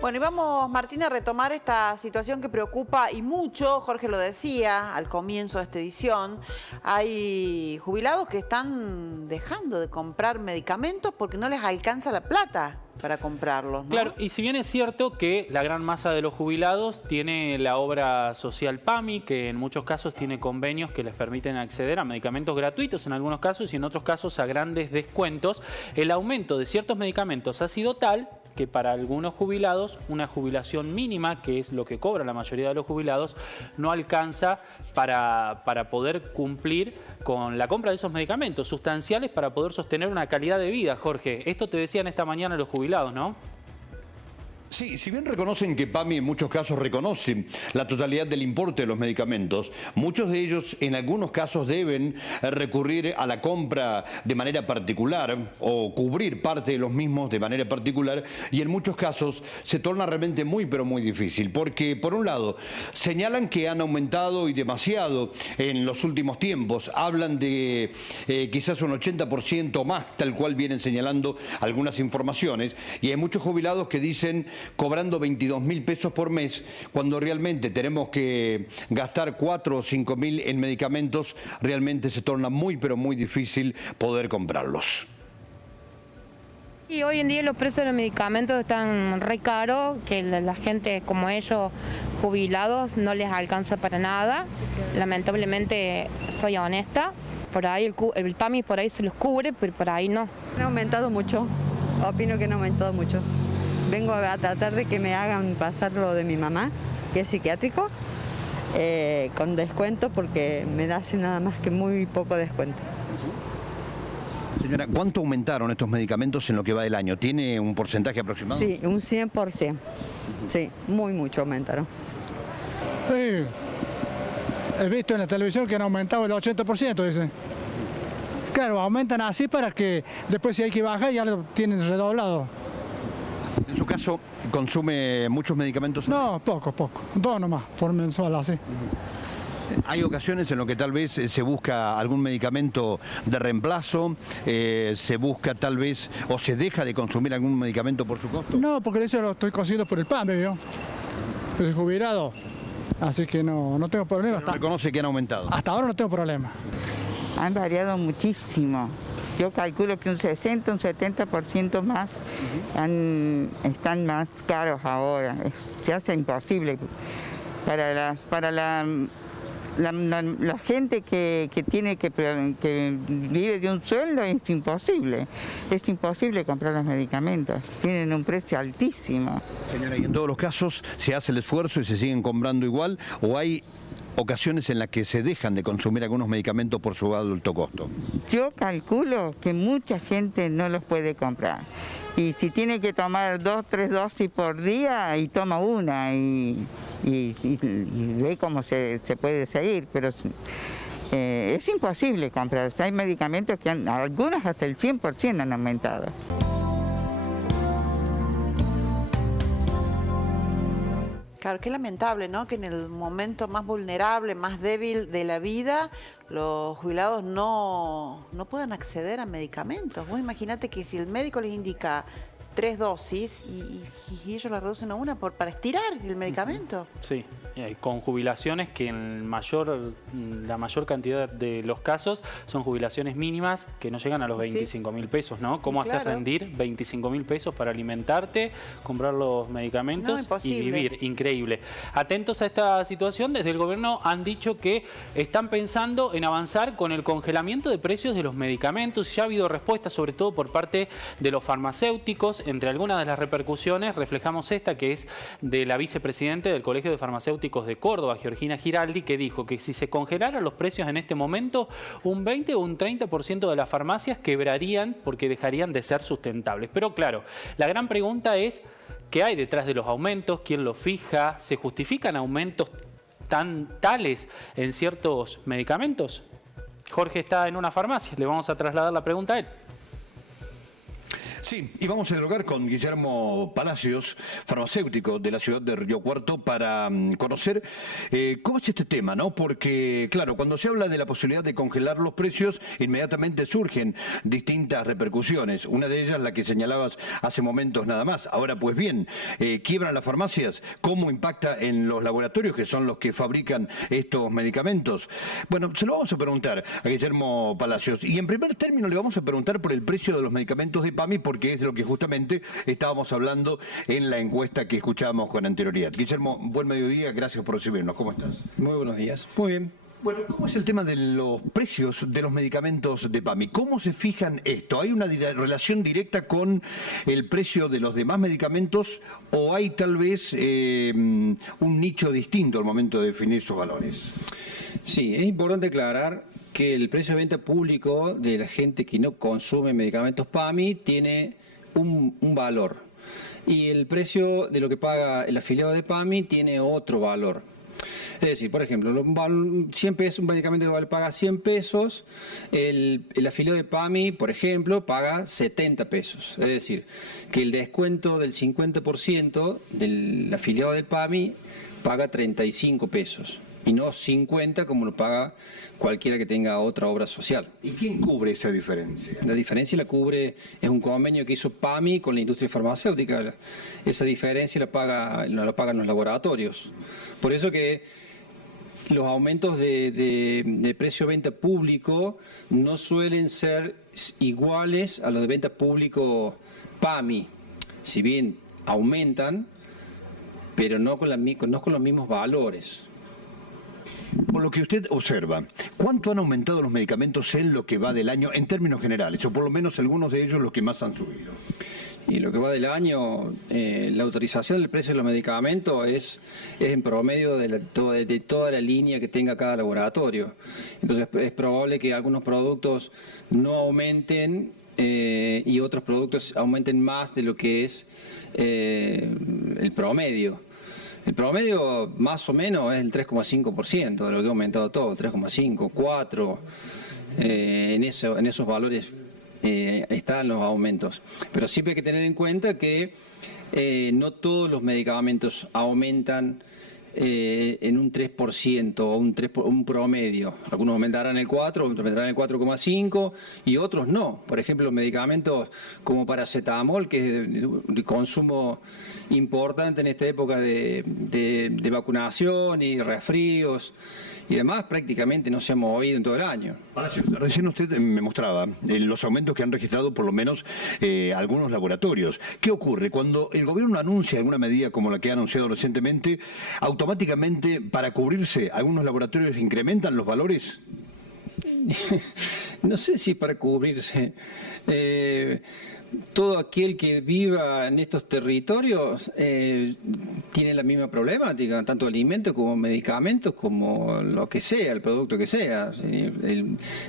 Bueno, y vamos, Martín, a retomar esta situación que preocupa y mucho. Jorge lo decía al comienzo de esta edición. Hay jubilados que están dejando de comprar medicamentos porque no les alcanza la plata para comprarlos, ¿no? Claro, y si bien es cierto que la gran masa de los jubilados tiene la obra social PAMI, que en muchos casos tiene convenios que les permiten acceder a medicamentos gratuitos en algunos casos y en otros casos a grandes descuentos, el aumento de ciertos medicamentos ha sido tal que para algunos jubilados una jubilación mínima, que es lo que cobra la mayoría de los jubilados, no alcanza para poder cumplir con la compra de esos medicamentos sustanciales para poder sostener una calidad de vida. Jorge, esto te decían esta mañana los jubilados, ¿no? Sí, si bien reconocen que PAMI en muchos casos reconoce la totalidad del importe de los medicamentos, muchos de ellos en algunos casos deben recurrir a la compra de manera particular o cubrir parte de los mismos de manera particular, y en muchos casos se torna realmente muy pero muy difícil, porque por un lado señalan que han aumentado y demasiado en los últimos tiempos, hablan de quizás un 80% más, tal cual vienen señalando algunas informaciones, y hay muchos jubilados que dicen cobrando 22.000 pesos por mes, cuando realmente tenemos que gastar 4 o 5.000 en medicamentos, realmente se torna muy pero muy difícil poder comprarlos. Y hoy en día los precios de los medicamentos están re caros, que la gente como ellos, jubilados, no les alcanza para nada. Lamentablemente, soy honesta, por ahí el PAMI por ahí se los cubre, pero por ahí no. Ha aumentado mucho, opino que no ha aumentado mucho. Vengo a tratar de que me hagan pasar lo de mi mamá, que es psiquiátrico, con descuento, porque me da así nada más que muy poco descuento. Señora, ¿cuánto aumentaron estos medicamentos en lo que va del año? ¿Tiene un porcentaje aproximado? Sí, un 100%. Sí, muy mucho aumentaron. Sí, he visto en la televisión que han aumentado el 80%, dice. Claro, aumentan así para que después si hay que bajar ya lo tienen redoblado. ¿En su caso consume muchos medicamentos? No, poco. 2 nomás, por mensual, así. ¿Hay ocasiones en lo que tal vez se busca algún medicamento de reemplazo? ¿Se busca tal vez o se deja de consumir algún medicamento por su costo? No, porque eso lo estoy consiguiendo por el PAMI, ¿vio? Soy jubilado, así que no tengo problema. ¿Reconoce que han aumentado? Hasta ahora no tengo problema. Han variado muchísimo. Yo calculo que un 60, un 70% más están más caros ahora. Se hace imposible para la gente que tiene que vive de un sueldo. Es imposible comprar los medicamentos. Tienen un precio altísimo. Señora, ¿y en todos los casos se hace el esfuerzo y se siguen comprando igual, o hay ocasiones en las que se dejan de consumir algunos medicamentos por su alto costo? Yo calculo que mucha gente no los puede comprar. Y si tiene que tomar 2 o 3 dosis por día, y toma una y ve cómo se puede seguir, pero es imposible comprar. Hay medicamentos que algunos hasta el 100% han aumentado. Claro, qué lamentable, ¿no? Que en el momento más vulnerable, más débil de la vida, los jubilados no puedan acceder a medicamentos. Vos imaginate que si el médico les indica 3 dosis y ellos la reducen a una para estirar el medicamento. Sí, con jubilaciones que en la mayor cantidad de los casos son jubilaciones mínimas que no llegan a los 25.000 pesos, ¿no? ¿Cómo hacer rendir 25.000 pesos para alimentarte, comprar los medicamentos y vivir? Increíble. Atentos a esta situación, desde el gobierno han dicho que están pensando en avanzar con el congelamiento de precios de los medicamentos. Ya ha habido respuestas, sobre todo por parte de los farmacéuticos. Entre algunas de las repercusiones reflejamos esta, que es de la vicepresidenta del Colegio de Farmacéuticos de Córdoba, Georgina Giraldi, que dijo que si se congelaran los precios en este momento, un 20 o un 30% de las farmacias quebrarían porque dejarían de ser sustentables. Pero claro, la gran pregunta es, ¿qué hay detrás de los aumentos? ¿Quién los fija? ¿Se justifican aumentos tales en ciertos medicamentos? Jorge está en una farmacia, le vamos a trasladar la pregunta a él. Sí, y vamos a dialogar con Guillermo Palacios, farmacéutico de la ciudad de Río Cuarto, para conocer cómo es este tema, ¿no? Porque, claro, cuando se habla de la posibilidad de congelar los precios, inmediatamente surgen distintas repercusiones. Una de ellas, la que señalabas hace momentos nada más. Ahora, pues bien, quiebran las farmacias. ¿Cómo impacta en los laboratorios, que son los que fabrican estos medicamentos? Bueno, se lo vamos a preguntar a Guillermo Palacios. Y en primer término le vamos a preguntar por el precio de los medicamentos de PAMI, porque es de lo que justamente estábamos hablando en la encuesta que escuchábamos con anterioridad. Guillermo, buen mediodía, gracias por recibirnos. ¿Cómo estás? Muy buenos días. Muy bien. Bueno, ¿cómo es el tema de los precios de los medicamentos de PAMI? ¿Cómo se fijan esto? ¿Hay una relación directa con el precio de los demás medicamentos o hay tal vez un nicho distinto al momento de definir sus valores? Sí, es importante aclarar que el precio de venta público de la gente que no consume medicamentos PAMI tiene un valor y el precio de lo que paga el afiliado de PAMI tiene otro valor. Es decir, por ejemplo, 100 pesos, un medicamento que paga 100 pesos, el afiliado de PAMI, por ejemplo, paga 70 pesos. Es decir, que el descuento del 50% del afiliado del PAMI paga 35 pesos. Y no 50 como lo paga cualquiera que tenga otra obra social. ¿Y quién cubre esa diferencia? La diferencia la cubre, es un convenio que hizo PAMI con la industria farmacéutica. Esa diferencia la pagan los laboratorios. Por eso que los aumentos de precio de venta público no suelen ser iguales a los de venta público PAMI. Si bien aumentan, pero no con los mismos valores. Por lo que usted observa, ¿cuánto han aumentado los medicamentos en lo que va del año en términos generales? O por lo menos algunos de ellos los que más han subido. Y lo que va del año, la autorización del precio de los medicamentos es en promedio de toda la línea que tenga cada laboratorio. Entonces es probable que algunos productos no aumenten y otros productos aumenten más de lo que es el promedio. El promedio más o menos es el 3,5% de lo que ha aumentado todo, 3,5, 4, en esos valores están los aumentos. Pero siempre hay que tener en cuenta que no todos los medicamentos aumentan en un 3% o un promedio. Algunos aumentarán el 4, otros aumentarán el 4,5 y otros no. Por ejemplo, los medicamentos como paracetamol, que es de consumo importante en esta época de vacunación y resfríos y demás, prácticamente no se ha movido en todo el año. Recién usted me mostraba los aumentos que han registrado por lo menos algunos laboratorios. ¿Qué ocurre? Cuando el gobierno anuncia alguna medida como la que ha anunciado recientemente, automáticamente para cubrirse algunos laboratorios incrementan los valores? No sé si para cubrirse. Todo aquel que viva en estos territorios tiene la misma problemática, tanto alimentos como medicamentos, como lo que sea, el producto que sea.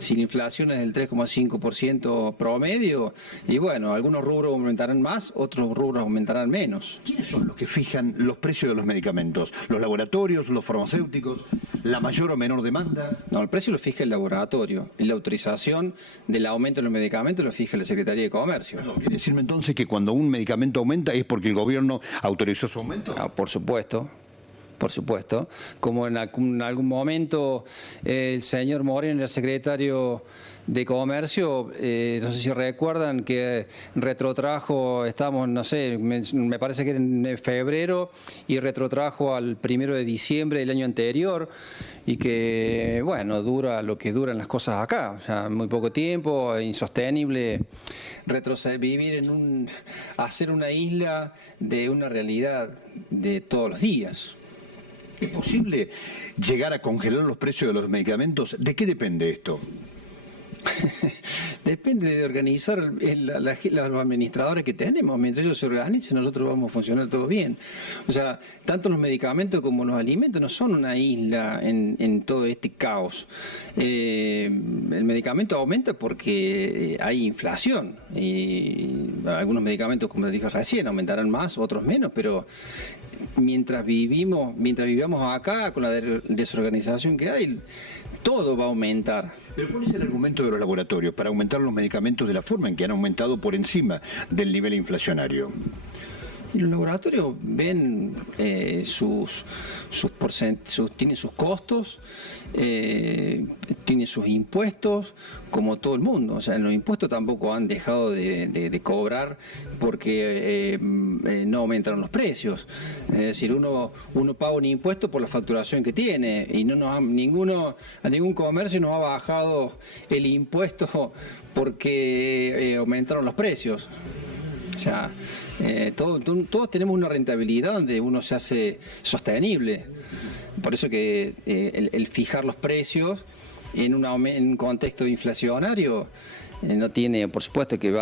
Si la inflación es del 3,5% promedio, y bueno, algunos rubros aumentarán más, otros rubros aumentarán menos. ¿Quiénes son los que fijan los precios de los medicamentos? ¿Los laboratorios, los farmacéuticos, la mayor o menor demanda? No, el precio lo fija el laboratorio, y la autorización del aumento de los medicamentos lo fija la Secretaría de Comercio. ¿Quiere decirme entonces que cuando un medicamento aumenta es porque el gobierno autorizó su aumento? Por supuesto. Por supuesto. Como en algún momento el señor Moreno, el secretario de Comercio, no sé si recuerdan que retrotrajo, estamos, no sé, me parece que en febrero, y retrotrajo al 1 de diciembre del año anterior, y que, bueno, dura lo que duran las cosas acá, o sea, muy poco tiempo, insostenible vivir hacer una isla de una realidad de todos los días. ¿Es posible llegar a congelar los precios de los medicamentos? ¿De qué depende esto? Depende de organizar los administradores que tenemos. Mientras ellos se organicen, nosotros vamos a funcionar todo bien. O sea, tanto los medicamentos como los alimentos no son una isla en todo este caos. El medicamento aumenta porque hay inflación. Y algunos medicamentos, como les dije recién, aumentarán más, otros menos, pero mientras vivamos acá con la desorganización que hay, todo va a aumentar. Pero ¿cuál es el argumento de los laboratorios para aumentar los medicamentos de la forma en que han aumentado por encima del nivel inflacionario? Y los laboratorios ven tienen sus costos, tienen sus impuestos, como todo el mundo. O sea, los impuestos tampoco han dejado de cobrar porque no aumentaron los precios. Es decir, uno paga un impuesto por la facturación que tiene y a ningún comercio nos ha bajado el impuesto porque aumentaron los precios. O sea, todos tenemos una rentabilidad donde uno se hace sostenible. Por eso que el fijar los precios en un contexto inflacionario no tiene, por supuesto que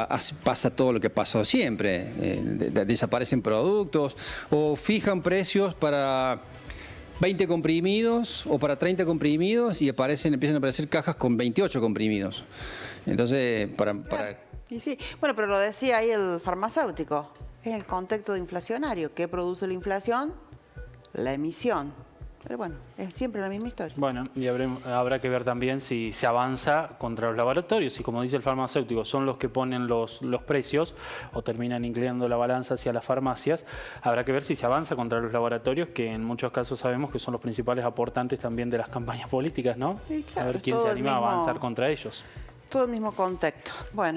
pasa todo lo que pasó siempre. Desaparecen productos o fijan precios para 20 comprimidos o para 30 comprimidos y empiezan a aparecer cajas con 28 comprimidos. Entonces, Y sí, bueno, pero lo decía ahí el farmacéutico, es el contexto inflacionario. ¿Qué produce la inflación? La emisión. Pero bueno, es siempre la misma historia. Bueno, y habrá que ver también si se avanza contra los laboratorios y como dice el farmacéutico, son los que ponen los precios o terminan inclinando la balanza hacia las farmacias. Habrá que ver si se avanza contra los laboratorios, que en muchos casos sabemos que son los principales aportantes también de las campañas políticas, ¿no? Sí, claro, a ver quién se anima a avanzar contra ellos. Todo el mismo contexto. Bueno.